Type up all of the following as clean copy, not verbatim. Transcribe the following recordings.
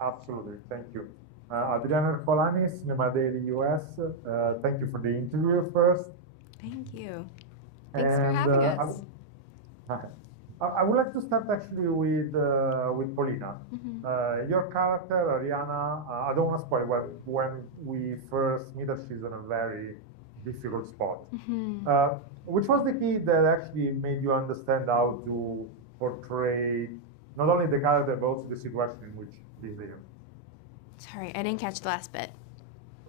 Absolutely. Thank you. Adriana Colani, Cinema Daily US. Thank you for the interview first. Thank you. Thanks for And having us. I would like to start actually with Paulina. Hmm. Your character, Ariana, I don't want to spoil when we first meet her, she's in a very difficult spot. Hmm. Uh, which was the key that actually made you understand how to portray not only the character but also the situation in which he's there? Sorry, I didn't catch the last bit.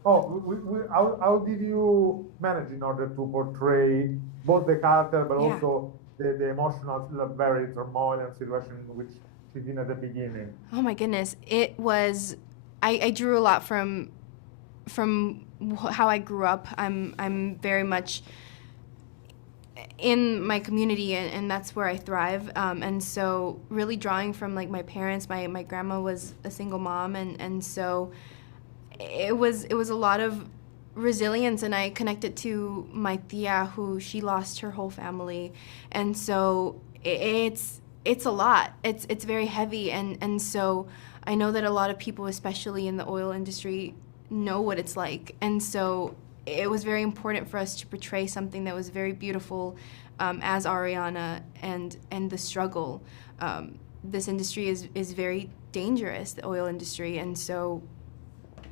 Oh, how did you manage in order to portray both the character but Yeah. also the emotional, very turmoil and situation in which she's in at the beginning? Oh my goodness, it was. I drew a lot from how I grew up. I'm very much in my community, and that's where I thrive. And so really drawing from like my parents. My grandma was a single mom, and so it was a lot of resilience, and I connected to my tia who she lost her whole family, and so it's a lot. It's very heavy, and so I know that a lot of people, especially in the oil industry, know what it's like, and so it was very important for us to portray something that was very beautiful, as Ariana, and the struggle. This industry is very dangerous, the oil industry, and so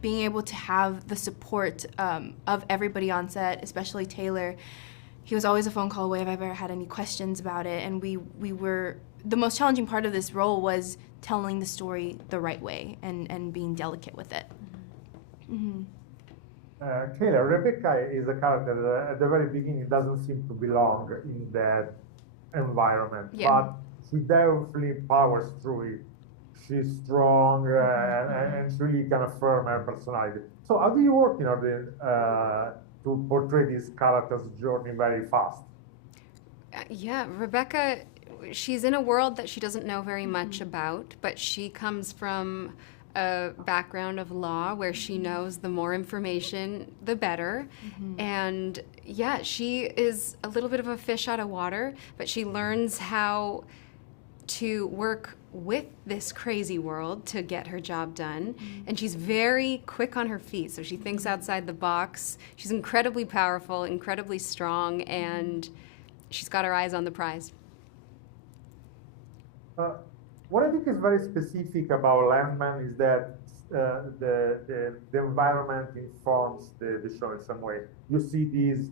being able to have the support, of everybody on set, especially Taylor. He was always a phone call away if I ever had any questions about it, and we were the most challenging part of this role was telling the story the right way and being delicate with it. Mm-hmm. Kayla, Rebecca is a character that at the very beginning doesn't seem to belong in that environment, Yeah. but she definitely powers through it. She's strong and she really can affirm her personality. So, how do you work in order to portray this character's journey very fast? Yeah, Rebecca, she's in a world that she doesn't know very much about, but she comes from a background of law where she knows the more information, the better. And yeah, she is a little bit of a fish out of water, but she learns how to work with this crazy world to get her job done. And she's very quick on her feet, so she thinks outside the box. She's incredibly powerful, incredibly strong, and she's got her eyes on the prize. Uh, what I think is very specific about Landman is that the environment informs the show in some way. You see these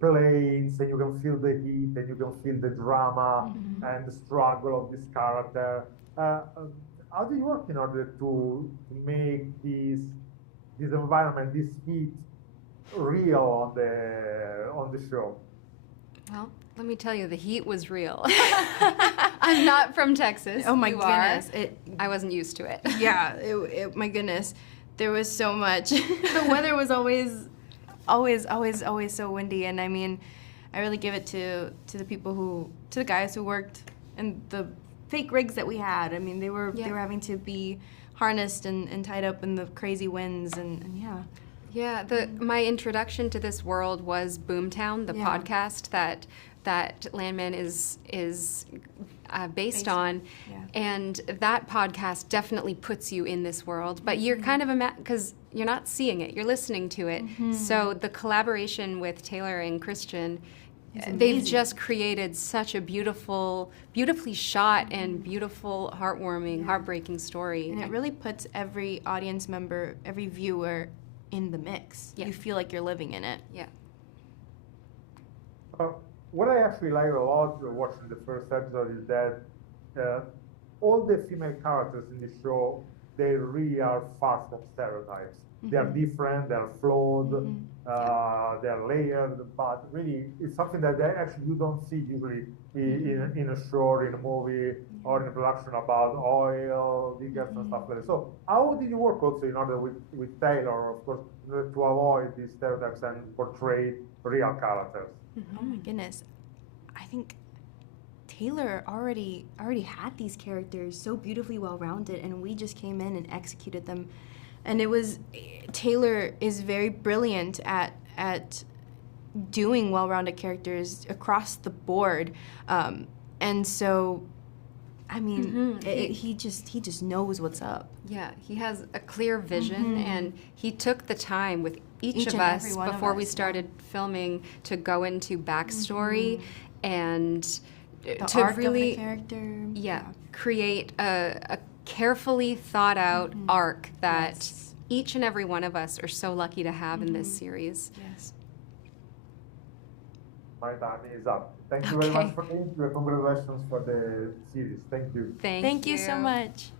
planes and you can feel the heat and you can feel the drama and the struggle of this character. How do you work in order to make this environment, this heat, real on the show? Well, let me tell you, the heat was real. I'm not from Texas. Oh my You are. goodness! I wasn't used to it. Yeah, my goodness, there was so much. The weather was always so windy, and I mean, I really give it to the guys who worked in the fake rigs that we had. I mean, they were having to be harnessed and tied up in the crazy winds, and yeah. Yeah, my introduction to this world was Boomtown, the podcast that Landman is based on, and that podcast definitely puts you in this world. But you're kind of because you're not seeing it, you're listening to it. So the collaboration with Taylor and Christian, they've just created such a beautifully shot and beautiful, heartwarming, heartbreaking story. And it really puts every audience member, every viewer in the mix. Yeah. You feel like you're living in it. Yeah. What I actually like a lot watching the first episode is that all the female characters in the show, they really are far from stereotypes. They are different, they are flawed, they are layered, but really it's something that actually you don't see usually in a show or in a movie or in a production about oil, diggers and stuff like that. So how did you work also in order with Taylor, of course, to avoid these stereotypes and portray real characters? Oh my goodness, I think Taylor already had these characters so beautifully well rounded, and we just came in and executed them. And Taylor is very brilliant at doing well-rounded characters across the board, and so I mean, he just knows what's up. Yeah, he has a clear vision, and he took the time with each of and us every one of before we us, started filming to go into backstory and The to arc really of the character. create a carefully thought out arc that Yes. each and every one of us are so lucky to have in this series. Yes. My time is up. Thank you very much for the interview. Congratulations for the series. Thank you. Thank you so much.